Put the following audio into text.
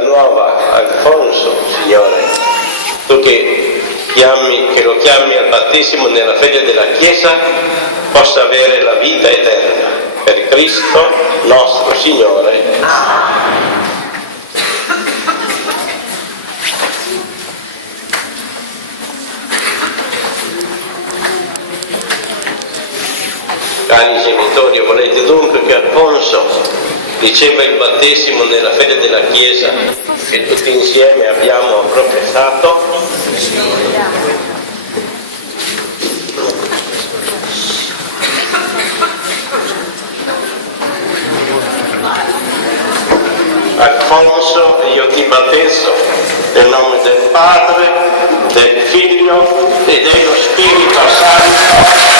nuova Alfonso, Signore, tu che lo chiami al battesimo nella fede della Chiesa, possa avere la vita eterna. Per Cristo nostro Signore. Cari genitori, volete dunque che Alfonso riceva il battesimo nella fede della Chiesa che tutti insieme abbiamo professato? Alfonso, io ti battezzo nel nome del Padre, del Figlio e dello Spirito Santo.